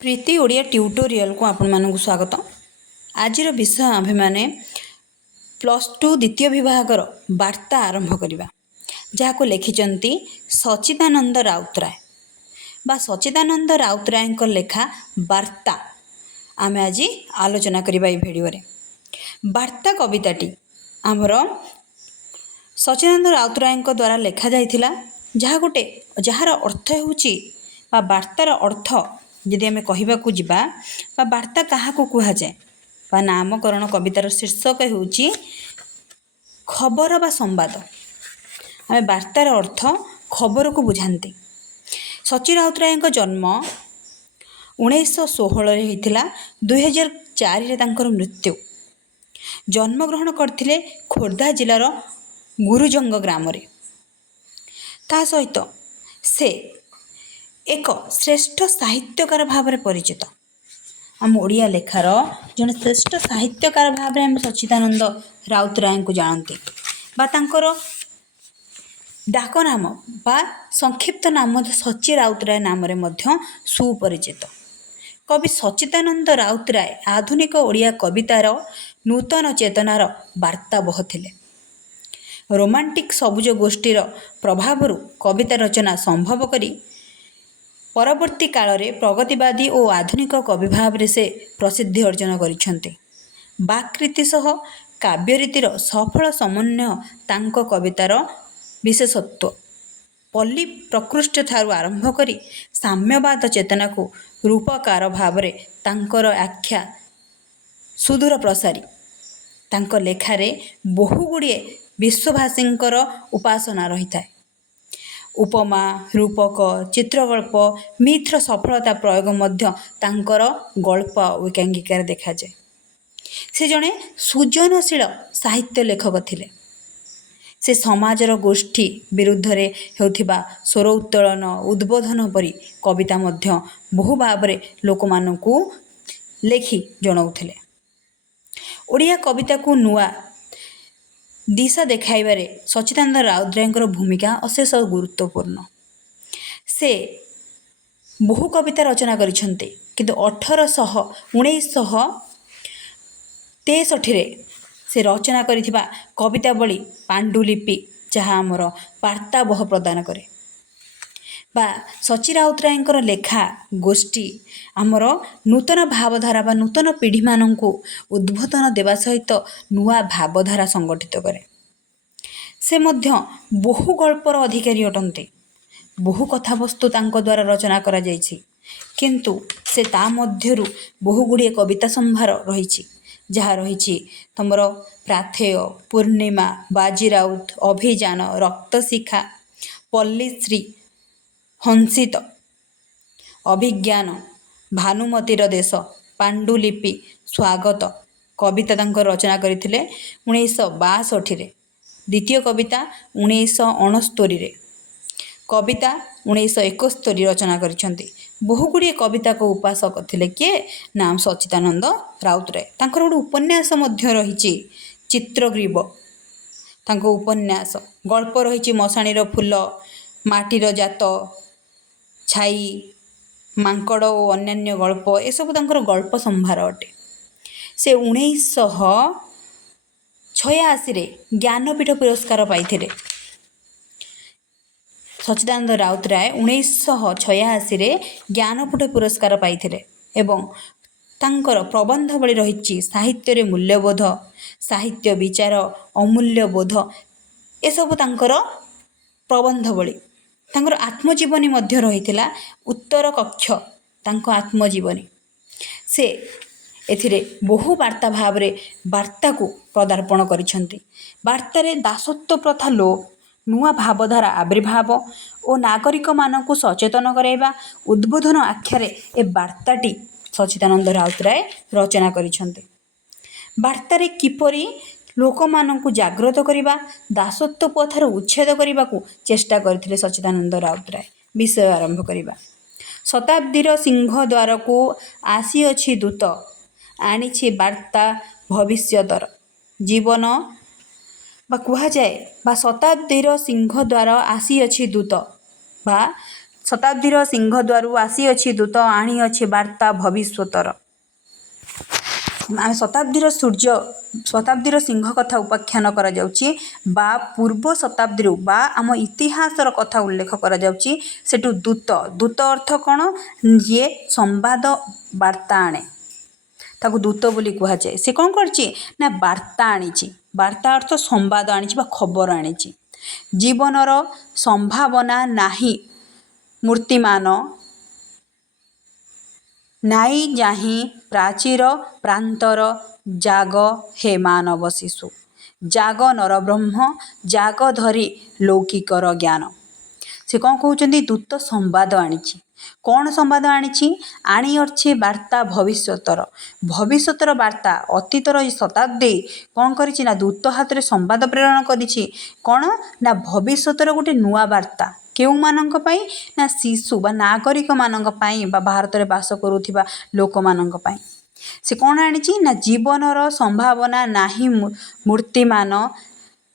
प्रीति Odia tutorial को आपण मानक स्वागत। आज विषय आम्भे माने +2 द्वितीय विभागर वार्ता आरंभ करवा जहाँ को लिखिचंती सच्चिदानंद राउतराय बा सच्चिदानंद राउतराय लेखा वार्ता आमे आज आलोचना करवा ये भिडियो रे। वार्ता कविताटी आमर सच्चिदानंद राउतराय द्वारा लिखा जाइथिला जहाँ गोटे जार अर्थ होउची बा वार्तार अर्थ यदि आम कहवाकू जीवा बा वार्ता क्या कह जाए बा नामकरण कवितार शीर्षक होउची खबर बा संवाद। आम वार्तार अर्थ खबर को बुझाती। सच्चि राउतराय जन्म 1916 होता 2004 तांकर मृत्यु। जन्मग्रहण करथिले खोर्धा जिलार गुरुजंग ग्राम रे। ता सहित से एक श्रेष्ठ साहित्यकार भाव में परिचित। आम ओडिया लेखार जन श्रेष्ठ साहित्यकार भाव में सच्चिदानंद राउतराय को जानते बा तांकर डाक नाम बा संक्षिप्त नाम सच्चि राउतराय नाम रे मध्य सुपरिचित। कवि सच्चिदानंद राउतराय आधुनिक ओडिया कवितार नूतन चेतनार वार्ता बहथिले। रोमांटिक सबुज गोष्ठीर प्रभाव कविता रचना संभव करी परवर्ती काल रे प्रगतिवादी और आधुनिक कवि भाव रे से प्रसिद्धि अर्जन करिसेंते। वाक्कृति सह काव्यरीतिर सफल समन्वय तांको कवितार विशेषत्व। पल्ली प्रकृष्ट ठारू आरंभ करी साम्यवाद चेतना को रूपकार भाव रे तांकर आख्या सुदूर प्रसारी। तांको लेखारे बहुगुड़िए विश्वभाषींकर उपासना रही था। उपमा रूपक चित्रगल्प मिथ्र सफलता प्रयोग मध्य तांकर गल्प एकांकिकार देखा जाए। से जड़े सृजनशील साहित्य लेखक थिले। से समाजर गोष्ठी विरुद्ध रे हेउथिबा स्वर उत्तोलन उद्बोधन परी कविता मध्य बहु भाव रे लोकमानकु लेखि जणाउथिले। ओडिया कविता को नुआ दिशा देखाइबारे सच्चिदानंद राउतराय भूमिका अशेष गुरुत्वपूर्ण। से बहु कविता रचना करिसेंते किंतु 1963 से रचना करिथिबा कवितावली पांडुलिपि जहाँ आमर वार्ताबह प्रदान करे बा सच्चि राउतराय लेखा गोष्ठी आमर नूतन भावधारा बा नूतन पीढ़ी माननकु उद्बोधन देवा सहित नुआ भावधारा संगठित करे। से मध्य बहु गल्पर अधिकारी अटंते। बहु कथावस्तु तांको द्वारा रचना करा जायछि किंतु से ता मध्यरु बहु गुड़िए कविता संभार रहिछि जहाँ रहिछि तमर प्राथेय पूर्णिमा बाजीराउत अभियान रक्तशिखा पल्लीश्री हंसित अभिज्ञान भानुमतीर देश पांडुलिपि स्वागत कविता तांकर रचना करथिले 1962 द्वितीय कविता 1969 कविता 1971 रचना करिसेंती। बहुगुड़िए कविता को उपासक थिले किए नाम सच्चिदानंद राउतराय। तांकर गोटे उपन्यास मध्य रहिछि चित्रग्रीव। तांको उपन्यास गल्प रहिछि मशाणीर फूल माटीर जात छाई मांकड़ और अन्यान्य गल्प ए सब तांकर गल्प संभार अटे। से 1986 ज्ञानपीठ पुरस्कार पाइथिले। सच्चिदानंद राउतराय 1986 ज्ञानपीठ पुरस्कार पाइथिले एवं तांकर प्रबंधवली रहिछि साहित्य रे मूल्यबोध साहित्य विचार अमूल्यबोध ए सब तांकर प्रबंधवली। तांकर आत्मजीवनी मध्य रहिथिला उत्तर कक्ष तांको आत्मजीवनी। से एथिरे बहु वार्ता भाव रे वार्ता को पदार्पण करिसेंती। वार्ता रे दासत्व प्रथा लोप नुआ भावधारा आविर्भाव और नागरिक मानकु सचेतन कराइबा उद्बोधन आख्यारे ए वार्ताटी सच्चिदानंद राउतराय रचना करिसेंती। वार्तारे किपरि लोकमानंकु जागृत करिबा दासत्व प्रथार उच्छेद करने चेष्टा करथिले सच्चिदानंद राउतराय। विषय आरंभ करिबा। शताब्दीर सिंहद्वार को आसीअछि दूत आनिछि वार्ता भविष्यतर जीवन बा कह जाए बा शताब्दीर सिंहद्वार आसीअछि दूत बा ଶତାବ୍ଦୀର ସିଂହଦ୍ୱାରରୁ ଆସିଅଛି ଦୂତ ଆଣିଅଛି ବାର୍ତ୍ତା ଭବିଷ୍ୟତର। ଆମେ ଶତାବ୍ଦୀର ସିଂହ କଥା ଉପାଖ୍ୟାନ କରାଯାଉଛି ବା ପୂର୍ବ ଶତାବ୍ଦୀରୁ ବା ଆମ ଇତିହାସର କଥା ଉଲ୍ଲେଖ କରାଯାଉଛି। ସେଠୁ ଦୂତ ଅର୍ଥ କ'ଣ? ଯିଏ ସମ୍ବାଦ ବାର୍ତ୍ତା ଆଣେ, ତାକୁ ଦୂତ ବୋଲି କୁହାଯାଏ। ସେ କ'ଣ କରିଛି ନା ବାର୍ତ୍ତା ଆଣିଛି। ବାର୍ତ୍ତା ଅର୍ଥ ସମ୍ବାଦ ଆଣିଛି ବା ଖବର ଆଣିଛି। ଜୀବନର ସମ୍ଭାବନା ନାହିଁ ମୂର୍ତ୍ତିମାନ, ନାଇଁ ଯାହିଁ ପ୍ରାଚୀର ପ୍ରାନ୍ତର, ଜାଗ ହେ ମାନବ ଶିଶୁ, ଜାଗ ନରବ୍ରହ୍ମ, ଜାଗ ଧରି ଲୌକିକର ଜ୍ଞାନ। ସେ କ'ଣ କହୁଛନ୍ତି? ଦୂତ ସମ୍ବାଦ ଆଣିଛି। କ'ଣ ସମ୍ବାଦ ଆଣିଛି? ଆଣିଅଛି ବାର୍ତ୍ତା ଭବିଷ୍ୟତର ବାର୍ତ୍ତା। ଅତୀତର ଏ ଶତାବ୍ଦୀ କ'ଣ କରିଛି ନା ଦୂତ ହାତରେ ସମ୍ବାଦ ପ୍ରେରଣ କରିଛି। କ'ଣ ନା ଭବିଷ୍ୟତର ଗୋଟେ ନୂଆ ବାର୍ତ୍ତା। କେଉଁମାନଙ୍କ ପାଇଁ? ନା ଶିଶୁ ବା ନାଗରିକମାନଙ୍କ ପାଇଁ ବା ଭାରତରେ ବାସ କରୁଥିବା ଲୋକମାନଙ୍କ ପାଇଁ। ସେ କ'ଣ ଆଣିଛି ନା ଜୀବନର ସମ୍ଭାବନା ନାହିଁ ମୂର୍ତ୍ତିମାନ,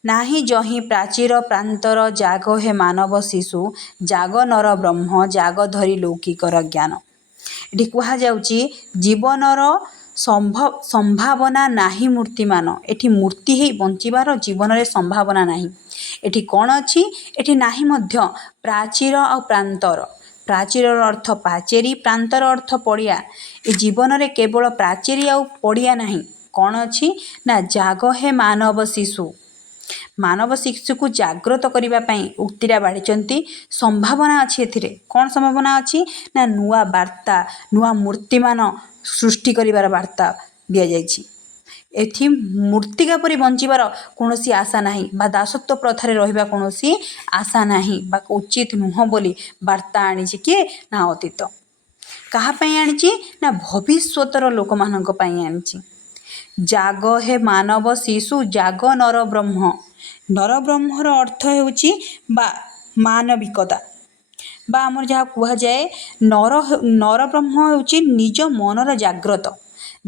ନାହିଁ ଯହିଁ ପ୍ରାଚୀର ପ୍ରାନ୍ତର, ଜାଗ ହେ ମାନବ ଶିଶୁ, ଜାଗ ନର ବ୍ରହ୍ମ, ଜାଗ ଧରି ଲୌକିକର ଜ୍ଞାନ। ଏଠି କୁହାଯାଉଛି ଜୀବନର ସମ୍ଭାବନା ନାହିଁ ମୂର୍ତ୍ତିମାନ। ଏଠି ମୂର୍ତ୍ତି ହେଇ ବଞ୍ଚିବାର ଜୀବନରେ ସମ୍ଭାବନା ନାହିଁ। ଏଠି କ'ଣ ଅଛି? ଏଠି ନାହିଁ ମଧ୍ୟ ପ୍ରାଚୀର ଆଉ ପ୍ରାନ୍ତର। ପ୍ରାଚୀରର ଅର୍ଥ ପାଚେରୀ, ପ୍ରାନ୍ତର ଅର୍ଥ ପଡ଼ିଆ। ଏ ଜୀବନରେ କେବଳ ପାଚେରୀ ଆଉ ପଡ଼ିଆ ନାହିଁ। କ'ଣ ଅଛି? ନା ଜାଗ ହେ ମାନବ ଶିଶୁ। ମାନବ ଶିଶୁକୁ ଜାଗ୍ରତ କରିବା ପାଇଁ ଉକ୍ତିଟା ବାଢ଼ିଛନ୍ତି। ସମ୍ଭାବନା ଅଛି ଏଥିରେ। କ'ଣ ସମ୍ଭାବନା ଅଛି? ନା ନୂଆ ବାର୍ତ୍ତା, ନୂଆ ମୂର୍ତ୍ତିମାନ ସୃଷ୍ଟି କରିବାର ବାର୍ତ୍ତା ଦିଆଯାଇଛି। ଏଠି ମୂର୍ତ୍ତିକା ପରି ବଞ୍ଚିବାର କୌଣସି ଆଶା ନାହିଁ ବା ଦାସତ୍ୱ ପ୍ରଥାରେ ରହିବା କୌଣସି ଆଶା ନାହିଁ ବା ଉଚିତ ନୁହଁ ବୋଲି ବାର୍ତ୍ତା ଆଣିଛି କିଏ? ନା ଅତୀତ। କାହା ପାଇଁ ଆଣିଛି? ନା ଭବିଷ୍ୟତର ଲୋକମାନଙ୍କ ପାଇଁ ଆଣିଛି। ଜାଗ ହେ ମାନବ ଶିଶୁ, ଜାଗ ନରବ୍ରହ୍ମ। ନରବ୍ରହ୍ମର ଅର୍ଥ ହେଉଛି ବା ମାନବିକତା ବା ଆମର ଯାହା କୁହାଯାଏ ନରବ୍ରହ୍ମ ହେଉଛି ନିଜ ମନର ଜାଗ୍ରତ।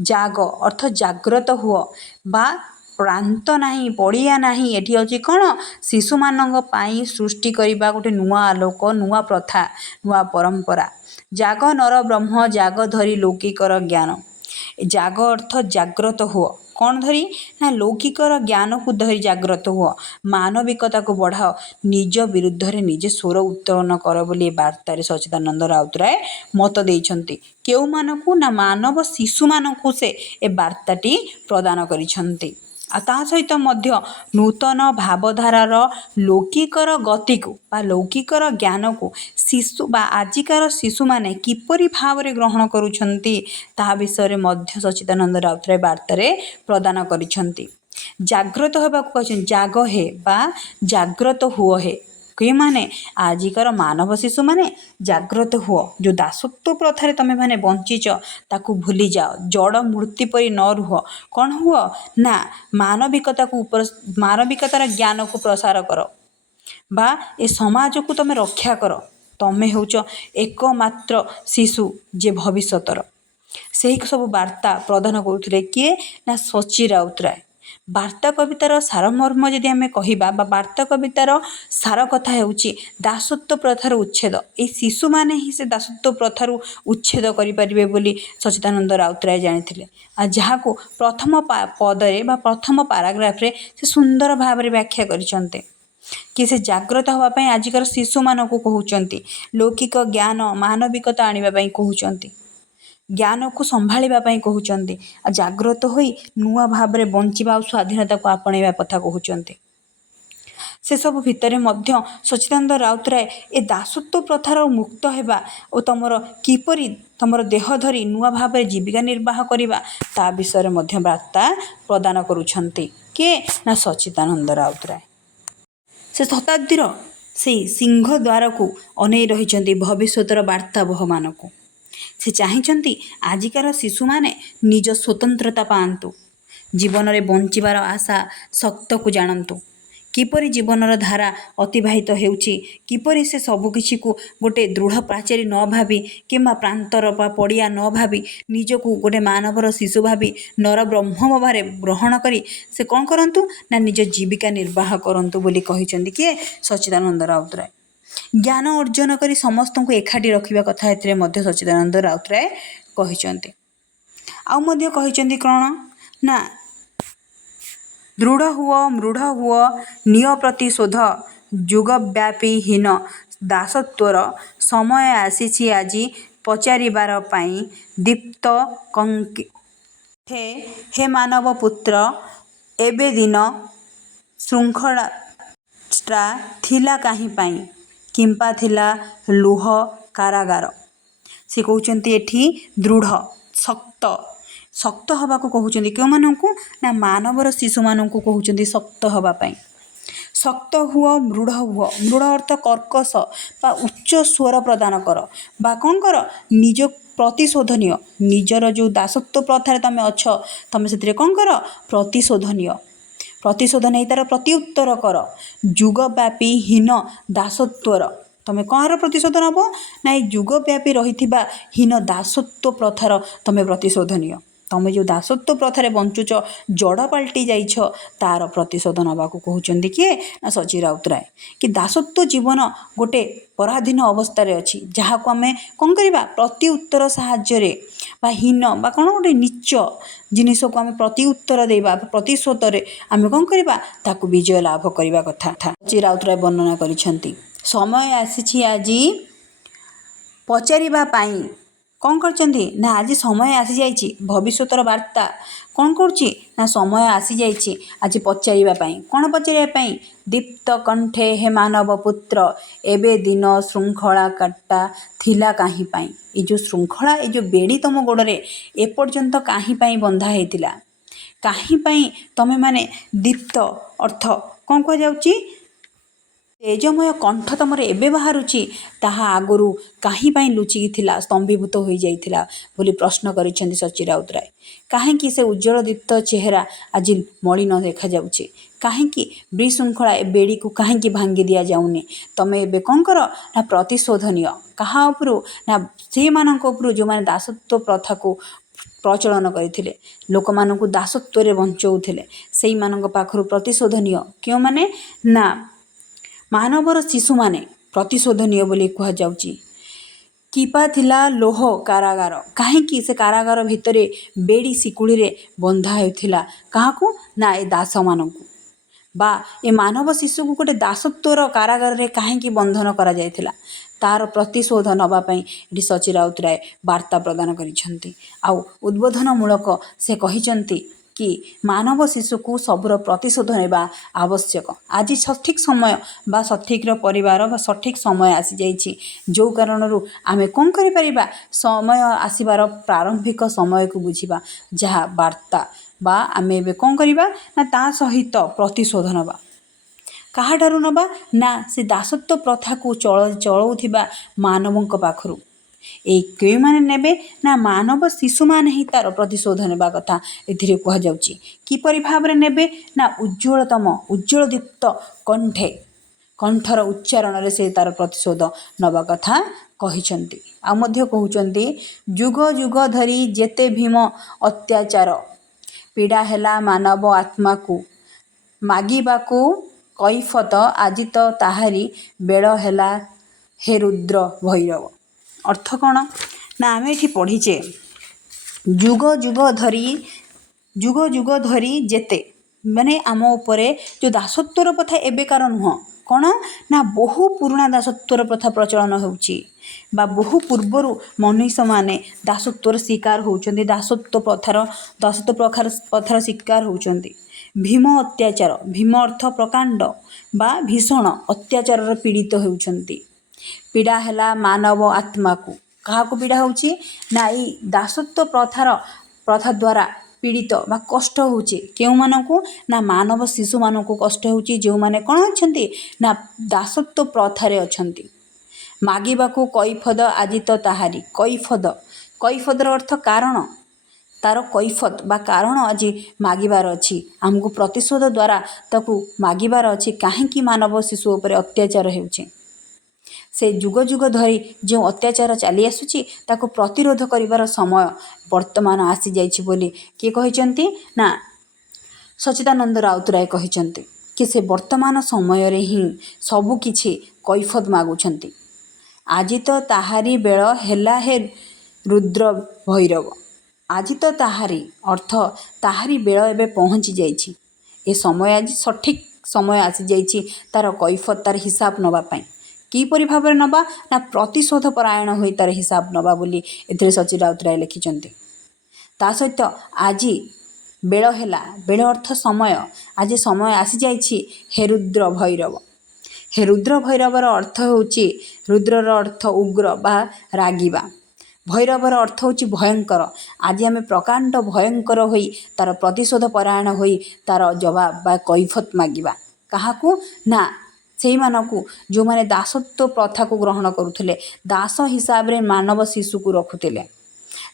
ଜାଗ ଅର୍ଥ ଜାଗ୍ରତ ହୁଅ ବା ପ୍ରାନ୍ତ ନାହିଁ, ପଡ଼ିଆ ନାହିଁ। ଏଠି ଅଛି କ'ଣ? ଶିଶୁମାନଙ୍କ ପାଇଁ ସୃଷ୍ଟି କରିବା ଗୋଟେ ନୂଆ ଆଲୋକ, ନୂଆ ପ୍ରଥା, ନୂଆ ପରମ୍ପରା। ଜାଗ ନରବ୍ରହ୍ମ, ଜାଗ ଧରି ଲୌକିକର ଜ୍ଞାନ। ଜାଗ ଅର୍ଥ ଜାଗ୍ରତ ହୁଅ। କ'ଣ ଧରି? ନା ଲୌକିକର ଜ୍ଞାନକୁ ଧରି ଜାଗ୍ରତ ହୁଅ। ମାନବିକତାକୁ ବଢ଼ାଅ। ନିଜ ବିରୁଦ୍ଧରେ ନିଜେ ସ୍ୱର ଉତ୍ତୋଳନ କର ବୋଲି ଏ ବାର୍ତ୍ତାରେ ସଚ୍ଚିଦାନନ୍ଦ ରାଉତରାୟ ମତ ଦେଇଛନ୍ତି। କେଉଁମାନଙ୍କୁ? ନା ମାନବ ଶିଶୁମାନଙ୍କୁ ସେ ଏ ବାର୍ତ୍ତାଟି ପ୍ରଦାନ କରିଛନ୍ତି। ଆଉ ତା ସହିତ ମଧ୍ୟ ନୂତନ ଭାବଧାରାର ଲୌକିକର ଗତିକୁ ବା ଲୌକିକର ଜ୍ଞାନକୁ ଶିଶୁ ବା ଆଜିକାର ଶିଶୁମାନେ କିପରି ଭାବରେ ଗ୍ରହଣ କରୁଛନ୍ତି ତାହା ବିଷୟରେ ମଧ୍ୟ ସଚ୍ଚିଦାନନ୍ଦ ରାଉତରାୟ ବାର୍ତ୍ତାରେ ପ୍ରଦାନ କରିଛନ୍ତି। ଜାଗ୍ରତ ହେବାକୁ କହିଛନ୍ତି। ଜାଗ ହେ ବା ଜାଗ୍ରତ ହୁଅ ହେ। କେଉଁମାନେ? ଆଜିକାର ମାନବ ଶିଶୁମାନେ ଜାଗ୍ରତ ହୁଅ। ଯେଉଁ ଦାସତ୍ୱ ପ୍ରଥାରେ ତୁମେମାନେ ବଞ୍ଚିଛ ତାକୁ ଭୁଲିଯାଅ। ଜଡ଼ ମୂର୍ତ୍ତି ପରି ନ ରୁହ। କ'ଣ ହୁଅ? ନା ମାନବିକତାର ଜ୍ଞାନକୁ ପ୍ରସାର କର ବା ଏ ସମାଜକୁ ତୁମେ ରକ୍ଷା କର। ତୁମେ ହେଉଛ ଏକମାତ୍ର ଶିଶୁ ଯେ ଭବିଷ୍ୟତର। ସେହି ସବୁ ବାର୍ତ୍ତା ପ୍ରଦାନ କରୁଥିଲେ କିଏ? ନା ସଚ୍ଚି ରାଉତରାୟ। ବାର୍ତ୍ତା କବିତାର ସାରମର୍ମ ଯଦି ଆମେ କହିବା ବା ବାର୍ତ୍ତା କବିତାର ସାର କଥା ହେଉଛି ଦାସତ୍ୱ ପ୍ରଥାର ଉଚ୍ଛେଦ। ଏହି ଶିଶୁମାନେ ହିଁ ସେ ଦାସତ୍ୱ ପ୍ରଥାରୁ ଉଚ୍ଛେଦ କରିପାରିବେ ବୋଲି ସଚ୍ଚିଦାନନ୍ଦ ରାଉତରାୟ ଜାଣିଥିଲେ। ଆଉ ଯାହାକୁ ପ୍ରଥମ ପଦରେ ବା ପ୍ରଥମ ପାରାଗ୍ରାଫରେ ସେ ସୁନ୍ଦର ଭାବରେ ବ୍ୟାଖ୍ୟା କରିଛନ୍ତି କି ସେ ଜାଗ୍ରତ ହେବା ପାଇଁ ଆଜିକାର ଶିଶୁମାନଙ୍କୁ କହୁଛନ୍ତି। ଲୌକିକ ଜ୍ଞାନ ମାନବିକତା ଆଣିବା ପାଇଁ କହୁଛନ୍ତି। ଜ୍ଞାନକୁ ସମ୍ଭାଳିବା ପାଇଁ କହୁଛନ୍ତି। ଆଉ ଜାଗ୍ରତ ହୋଇ ନୂଆ ଭାବରେ ବଞ୍ଚିବା ଆଉ ସ୍ୱାଧୀନତାକୁ ଆପଣେଇବା କଥା କହୁଛନ୍ତି। ସେସବୁ ଭିତରେ ମଧ୍ୟ ସଚ୍ଚିଦାନନ୍ଦ ରାଉତରାୟ ଏ ଦାସତ୍ୱ ପ୍ରଥାର ମୁକ୍ତ ହେବା ଓ କିପରି ତୁମର ଦେହ ଧରି ନୂଆ ଭାବରେ ଜୀବିକା ନିର୍ବାହ କରିବା ତା ବିଷୟରେ ମଧ୍ୟ ବାର୍ତ୍ତା ପ୍ରଦାନ କରୁଛନ୍ତି। କିଏ? ନା ସଚ୍ଚିଦାନନ୍ଦ ରାଉତରାୟ। ସେ ଶତାବ୍ଦୀର ସେଇ ସିଂହଦ୍ୱାରକୁ ଅନେଇ ରହିଛନ୍ତି ଭବିଷ୍ୟତର ବାର୍ତ୍ତାବହମାନଙ୍କୁ। ସେ ଚାହିଁଛନ୍ତି ଆଜିକାର ଶିଶୁମାନେ ନିଜ ସ୍ୱତନ୍ତ୍ରତା ପାଆନ୍ତୁ, ଜୀବନରେ ବଞ୍ଚିବାର ଆଶା ଶକ୍ତକୁ ଜାଣନ୍ତୁ। କିପରି ଜୀବନର ଧାରା ଅତିବାହିତ ହେଉଛି, କିପରି ସେ ସବୁକିଛିକୁ ଗୋଟେ ଦୃଢ଼ ପାଚେରୀ ନ ଭାବି କିମ୍ବା ପ୍ରାନ୍ତର ବା ପଡ଼ିଆ ନ ଭାବି ନିଜକୁ ଗୋଟେ ମାନବର ଶିଶୁ ଭାବି ନରବ୍ରହ୍ମ ଭାବରେ ଗ୍ରହଣ କରି ସେ କ'ଣ କରନ୍ତୁ? ନା ନିଜ ଜୀବିକା ନିର୍ବାହ କରନ୍ତୁ ବୋଲି କହିଛନ୍ତି କିଏ? ସଚ୍ଚିଦାନନ୍ଦ ରାଉତରାୟ। ଜ୍ଞାନ ଅର୍ଜନ କରି ସମସ୍ତଙ୍କୁ ଏକାଠି ରଖିବା କଥା ଏଥିରେ ମଧ୍ୟ ସଚ୍ଚିଦାନନ୍ଦ ରାଉତରାୟ କହିଛନ୍ତି। ଆଉ ମଧ୍ୟ କହିଛନ୍ତି କ'ଣ ନା ଦୃଢ଼ ହୁଅ ମୃଢ଼ ହୁଅ ନିୟ ପ୍ରତିଶୋଧ ଯୁଗବ୍ୟାପୀ ହୀନ ଦାସତ୍ୱର ସମୟ ଆସିଛି ଆଜି ପଚାରିବାର ପାଇଁ ଦୀପ୍ତ କଣ୍ଠେ ହେ ମାନବ ପୁତ୍ର ଏବେ ଦିନ ଶୃଙ୍ଖଳାଟା ଥିଲା କାହିଁ ପାଇଁ କିମ୍ବା ଥିଲା ଲୁହ କାରାଗାର। ସେ କହୁଛନ୍ତି ଏଠି ଦୃଢ଼ ଶକ୍ତ ହେବାକୁ କହୁଛନ୍ତି କେଉଁମାନଙ୍କୁ ନା ମାନବର ଶିଶୁମାନଙ୍କୁ କହୁଛନ୍ତି ଶକ୍ତ ହେବା ପାଇଁ। ଶକ୍ତ ହୁଅ ମୃଢ଼ ହୁଅ ମୃଢ଼ ଅର୍ଥ କର୍କଶ ବା ଉଚ୍ଚ ସ୍ୱର ପ୍ରଦାନ କର ବା କ'ଣ କର ନିଜ ପ୍ରତିଶୋଧ ନିଅ ନିଜର ଯେଉଁ ଦାସତ୍ୱ ପ୍ରଥାରେ ତୁମେ ଅଛ ତୁମେ ସେଥିରେ କ'ଣ କର ପ୍ରତିଶୋଧ ନେଇ ତା'ର ପ୍ରତି ଉତ୍ତର କର ଯୁଗବ୍ୟାପୀ ହୀନ ଦାସତ୍ୱର ତୁମେ କାହାର ପ୍ରତିଶୋଧ ନେବ ନା ଏଇ ଯୁଗବ୍ୟାପୀ ରହିଥିବା ହୀନ ଦାସତ୍ୱ ପ୍ରଥାର ତୁମେ ପ୍ରତିଶୋଧ ନିଅ। ତୁମେ ଯେଉଁ ଦାସତ୍ୱ ପ୍ରଥାରେ ବଞ୍ଚୁଛ ଜଡ଼ ପାଲଟି ଯାଇଛ ତା'ର ପ୍ରତିଶୋଧ ନେବାକୁ କହୁଛନ୍ତି କିଏ ନା ସଚ୍ଚି ରାଉତରାୟ। କି ଦାସତ୍ୱ ଜୀବନ ଗୋଟେ ପରାଧୀନ ଅବସ୍ଥାରେ ଅଛି ଯାହାକୁ ଆମେ କ'ଣ କରିବା ପ୍ରତି ଉତ୍ତର ସାହାଯ୍ୟରେ ବା ହୀନ ବା କ'ଣ ଗୋଟେ ନୀଚ ଜିନିଷକୁ ଆମେ ପ୍ରତି ଉତ୍ତର ଦେବା ପ୍ରତିଶୋଧରେ ଆମେ କ'ଣ କରିବା ତାକୁ ବିଜୟ ଲାଭ କରିବା କଥା ସଚ୍ଚି ରାଉତରାୟ ବର୍ଣ୍ଣନା କରିଛନ୍ତି। ସମୟ ଆସିଛି ଆଜି ପଚାରିବା ପାଇଁ କ'ଣ କରିଛନ୍ତି ନା ଆଜି ସମୟ ଆସିଯାଇଛି ଭବିଷ୍ୟତର ବାର୍ତ୍ତା କ'ଣ କରୁଛି ନା ସମୟ ଆସିଯାଇଛି ଆଜି ପଚାରିବା ପାଇଁ କ'ଣ ପଚାରିବା ପାଇଁ ଦୀପ୍ତ କଣ୍ଠେ ହେ ମାନବ ପୁତ୍ର ଏବେ ଦିନ ଶୃଙ୍ଖଳାଟା ଥିଲା କାହିଁ ପାଇଁ ଏ ଯେଉଁ ଶୃଙ୍ଖଳା ଏ ଯେଉଁ ବେଡ଼ି ତୁମ ଗୋଡ଼ରେ ଏପର୍ଯ୍ୟନ୍ତ କାହିଁ ପାଇଁ ବନ୍ଧା ହେଇଥିଲା କାହିଁ ପାଇଁ ତୁମେମାନେ ଦୀପ୍ତ ଅର୍ଥ କ'ଣ କୁହାଯାଉଛି ତେଜମୟ କଣ୍ଠ ତୁମର ଏବେ ବାହାରୁଛି ତାହା ଆଗରୁ କାହିଁ ପାଇଁ ଲୁଚିକି ଥିଲା ସ୍ତମ୍ଭୀଭୂତ ହୋଇଯାଇଥିଲା ବୋଲି ପ୍ରଶ୍ନ କରିଛନ୍ତି ସଚ୍ଚି ରାଉତରାୟ। କାହିଁକି ସେ ଉଜ୍ଜ୍ୱଳ ଦୀପ୍ତ ଚେହେରା ଆଜି ମଳିନ ଦେଖାଯାଉଛି କାହିଁକି ବିଶୃଙ୍ଖଳା ଏ ବେଡ଼ିକୁ କାହିଁକି ଭାଙ୍ଗି ଦିଆଯାଉନି ତୁମେ ଏବେ କ'ଣ କର ନା ପ୍ରତିଶୋଧ ନିଅ କାହା ଉପରୁ ନା ସେଇମାନଙ୍କ ଉପରୁ ଯେଉଁମାନେ ଦାସତ୍ୱ ପ୍ରଥାକୁ ପ୍ରଚଳନ କରିଥିଲେ ଲୋକମାନଙ୍କୁ ଦାସତ୍ୱରେ ବଞ୍ଚଉଥିଲେ ସେଇମାନଙ୍କ ପାଖରୁ ପ୍ରତିଶୋଧ ନିଅ କେଉଁମାନେ ନା ମାନବର ଶିଶୁମାନେ ପ୍ରତିଶୋଧ ନିଅ ବୋଲି କୁହାଯାଉଛି। କିପା ଥିଲା ଲୌହ କାରାଗାର କାହିଁକି ସେ କାରାଗାର ଭିତରେ ବେଡ଼ି ଶିକୁଳିରେ ବନ୍ଧା ହେଉଥିଲା କାହାକୁ ନା ଏ ଦାସମାନଙ୍କୁ ବା ଏ ମାନବ ଶିଶୁକୁ ଗୋଟେ ଦାସତ୍ୱର କାରାଗାରରେ କାହିଁକି ବନ୍ଧନ କରାଯାଇଥିଲା ତା'ର ପ୍ରତିଶୋଧ ନେବା ପାଇଁ ଏଠି ସଚ୍ଚି ରାଉତରାୟ ବାର୍ତ୍ତା ପ୍ରଦାନ କରିଛନ୍ତି। ଆଉ ଉଦ୍ବୋଧନମୂଳକ ସେ କହିଛନ୍ତି କି ମାନବ ଶିଶୁକୁ ସବୁର ପ୍ରତିଶୋଧ ନେବା ଆବଶ୍ୟକ ଆଜି ସଠିକ୍ ସମୟ ବା ସଠିକ୍ର ପରିବାର ବା ସଠିକ୍ ସମୟ ଆସିଯାଇଛି ଯେଉଁ କାରଣରୁ ଆମେ କ'ଣ କରିପାରିବା ସମୟ ଆସିବାର ପ୍ରାରମ୍ଭିକ ସମୟକୁ ବୁଝିବା ଯାହା ବାର୍ତ୍ତା ବା ଆମେ ଏବେ କ'ଣ କରିବା ନା ତା ସହିତ ପ୍ରତିଶୋଧ ନେବା କାହାଠାରୁ ନେବା ନା ସେ ଦାସତ୍ୱ ପ୍ରଥାକୁ ଚଳାଉଥିବା ମାନବଙ୍କ ପାଖରୁ ଏଇ କେଉଁମାନେ ନେବେ ନା ମାନବ ଶିଶୁମାନେ ହିଁ ତା'ର ପ୍ରତିଶୋଧ ନେବା କଥା ଏଥିରେ କୁହାଯାଉଛି। କିପରି ଭାବରେ ନେବେ ନା ଉଜ୍ଜ୍ୱଳ ଦୀପ୍ତ କଣ୍ଠର ଉଚ୍ଚାରଣରେ ସେ ତା'ର ପ୍ରତିଶୋଧ ନେବା କଥା କହିଛନ୍ତି। ଆଉ ମଧ୍ୟ କହୁଛନ୍ତି ଯୁଗ ଯୁଗ ଧରି ଯେତେ ଭୀମ ଅତ୍ୟାଚାର ପୀଡ଼ା ହେଲା ମାନବ ଆତ୍ମାକୁ ମାଗିବାକୁ କୈଫତ ଆଜି ତ ତାହାରି ବେଳ ହେଲା ହେ ରୁଦ୍ର ଭୈରବ। ଅର୍ଥ କ'ଣ ନା ଆମେ ଏଠି ପଢ଼ିଛେ ଯୁଗ ଯୁଗ ଧରି ଯେତେ ମାନେ ଆମ ଉପରେ ଯେଉଁ ଦାସତ୍ୱର ପ୍ରଥା ଏବେକାର ନୁହଁ କ'ଣ ନା ବହୁ ପୁରୁଣା ଦାସତ୍ୱର ପ୍ରଥା ପ୍ରଚଳନ ହେଉଛି ବା ବହୁ ପୂର୍ବରୁ ମନୁଷ୍ୟମାନେ ଦାସତ୍ୱର ଶିକାର ହେଉଛନ୍ତି ଦାସତ୍ୱ ପ୍ରଥାର ଶିକାର ହେଉଛନ୍ତି। ଭୀମ ଅତ୍ୟାଚାର ଭୀମ ଅର୍ଥ ପ୍ରକାଣ୍ଡ ବା ଭୀଷଣ ଅତ୍ୟାଚାରର ପୀଡ଼ିତ ହେଉଛନ୍ତି। ପୀଡ଼ା ହେଲା ମାନବ ଆତ୍ମାକୁ କାହାକୁ ପୀଡ଼ା ହେଉଛି ନା ଏଇ ଦାସତ୍ୱ ପ୍ରଥା ଦ୍ୱାରା ପୀଡ଼ିତ ବା କଷ୍ଟ ହେଉଛି କେଉଁମାନଙ୍କୁ ନା ମାନବ ଶିଶୁମାନଙ୍କୁ କଷ୍ଟ ହେଉଛି ଯେଉଁମାନେ କ'ଣ ଅଛନ୍ତି ନା ଦାସତ୍ୱ ପ୍ରଥାରେ ଅଛନ୍ତି। ମାଗିବାକୁ କୈଫଦ ଆଜି ତ ତାହାରି କୈଫଦର ଅର୍ଥ କାରଣ ତା'ର କୈଫତ ବା କାରଣ ଆଜି ମାଗିବାର ଅଛି ଆମକୁ ପ୍ରତିଶୋଧ ଦ୍ୱାରା ତାକୁ ମାଗିବାର ଅଛି କାହିଁକି ମାନବ ଶିଶୁ ଉପରେ ଅତ୍ୟାଚାର ହେଉଛି ସେ ଯୁଗ ଯୁଗ ଧରି ଯେଉଁ ଅତ୍ୟାଚାର ଚାଲି ଆସୁଛି ତାକୁ ପ୍ରତିରୋଧ କରିବାର ସମୟ ବର୍ତ୍ତମାନ ଆସିଯାଇଛି ବୋଲି କିଏ କହିଛନ୍ତି ନା ସଚ୍ଚିଦାନନ୍ଦ ରାଉତରାୟ କହିଛନ୍ତି। कि ସେ ବର୍ତ୍ତମାନ ସମୟରେ ହିଁ ସବୁକିଛି କୈଫତ ମାଗୁଛନ୍ତି। ଆଜି ତ ତାହାରି ବେଳ ହେଲା ହେ ରୁଦ୍ର ଭୈରବ। ଆଜି ତ ତାହାରି ଅର୍ଥ ତାହାରି ବେଳ ଏବେ ପହଞ୍ଚି ଯାଇଛି। ଏ ସମୟ ଆଜି ସଠିକ୍ ସମୟ ଆସିଯାଇଛି ତା'ର କୈଫତ, ତା'ର ହିସାବ ନେବା ପାଇଁ। କିପରି ଭାବରେ ନେବା ନା ପ୍ରତିଶୋଧ ପରାୟଣ ହୋଇ ତା'ର ହିସାବ ନେବା ବୋଲି ଏଥିରେ ସଚିନ ରାଉତରାୟ ଲେଖିଛନ୍ତି। ତା ସହିତ ଆଜି ବେଳ ହେଲା, ବେଳ ଅର୍ଥ ସମୟ, ଆଜି ସମୟ ଆସିଯାଇଛି ହେ ରୁଦ୍ର ଭୈରବ। ହେ ରୁଦ୍ର ଭୈରବର ଅର୍ଥ ହେଉଛି, ରୁଦ୍ରର ଅର୍ଥ ଉଗ୍ର ବା ରାଗିବା, ଭୈରବର ଅର୍ଥ ହେଉଛି ଭୟଙ୍କର। ଆଜି ଆମେ ପ୍ରକାଣ୍ଡ ଭୟଙ୍କର ହୋଇ ତା'ର ପ୍ରତିଶୋଧ ପରାୟଣ ହୋଇ ତା'ର ଜବାବ ବା କୈଫତ ମାଗିବା। କାହାକୁ ନା ସେଇମାନଙ୍କୁ ଯେଉଁମାନେ ଦାସତ୍ୱ ପ୍ରଥାକୁ ଗ୍ରହଣ କରୁଥିଲେ, ଦାସ ହିସାବରେ ମାନବ ଶିଶୁକୁ ରଖୁଥିଲେ।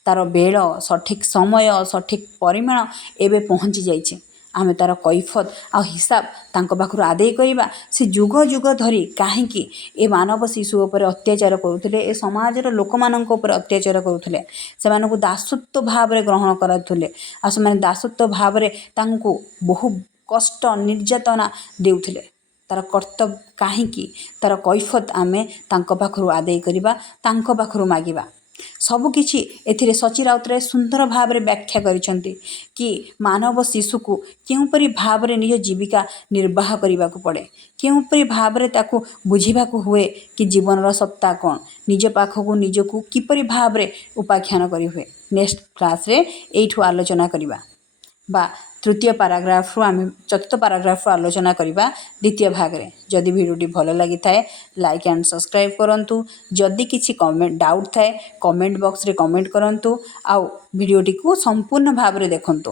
ତା'ର ବେଳ, ସଠିକ୍ ସମୟ, ସଠିକ୍ ପରିମାଣ ଏବେ ପହଞ୍ଚି ଯାଇଛି। ଆମେ ତା'ର କୈଫତ ଆଉ ହିସାବ ତାଙ୍କ ପାଖରୁ ଆଦାୟ କରିବା। ସେ ଯୁଗ ଯୁଗ ଧରି କାହିଁକି ଏ ମାନବ ଶିଶୁ ଉପରେ ଅତ୍ୟାଚାର କରୁଥିଲେ, ଏ ସମାଜର ଲୋକମାନଙ୍କ ଉପରେ ଅତ୍ୟାଚାର କରୁଥିଲେ, ସେମାନଙ୍କୁ ଦାସତ୍ୱ ଭାବରେ ଗ୍ରହଣ କରୁଥିଲେ ଆଉ ସେମାନେ ଦାସତ୍ୱ ଭାବରେ ତାଙ୍କୁ ବହୁ କଷ୍ଟ ନିର୍ଯାତନା ଦେଉଥିଲେ। ତା'ର କର୍ତ୍ତବ୍ୟ କାହିଁକି, ତା'ର କୈଫତ ଆମେ ତାଙ୍କ ପାଖରୁ ଆଦାୟ କରିବା, ତାଙ୍କ ପାଖରୁ ମାଗିବା। ସବୁକିଛି ଏଥିରେ ସଚିନ ରାଉତରାୟ ସୁନ୍ଦର ଭାବରେ ବ୍ୟାଖ୍ୟା କରିଛନ୍ତି କି ମାନବ ଶିଶୁକୁ କେଉଁପରି ଭାବରେ ନିଜ ଜୀବିକା ନିର୍ବାହ କରିବାକୁ ପଡ଼େ, କେଉଁପରି ଭାବରେ ତାକୁ ବୁଝିବାକୁ ହୁଏ କି ଜୀବନର ସତ୍ତା କ'ଣ, ନିଜ ପାଖକୁ ନିଜକୁ କିପରି ଭାବରେ ଉପାଖ୍ୟାନ କରିହୁଏ। ନେକ୍ସଟ କ୍ଲାସ୍ରେ ଏଇଠୁ ଆଲୋଚନା କରିବା ବା ତୃତୀୟ ପାରାଗ୍ରାଫରୁ ଆମେ ଚତୁର୍ଥ ପାରାଗ୍ରାଫରୁ ଆଲୋଚନା କରିବା ଦ୍ୱିତୀୟ ଭାଗରେ। ଯଦି ଭିଡ଼ିଓଟି ଭଲ ଲାଗିଥାଏ ଲାଇକ୍ ଆଣ୍ଡ ସବସ୍କ୍ରାଇବ୍ କରନ୍ତୁ। ଯଦି କିଛି ଡାଉଟ୍ ଥାଏ କମେଣ୍ଟ ବକ୍ସରେ କମେଣ୍ଟ କରନ୍ତୁ ଆଉ ଭିଡ଼ିଓଟିକୁ ସମ୍ପୂର୍ଣ୍ଣ ଭାବରେ ଦେଖନ୍ତୁ।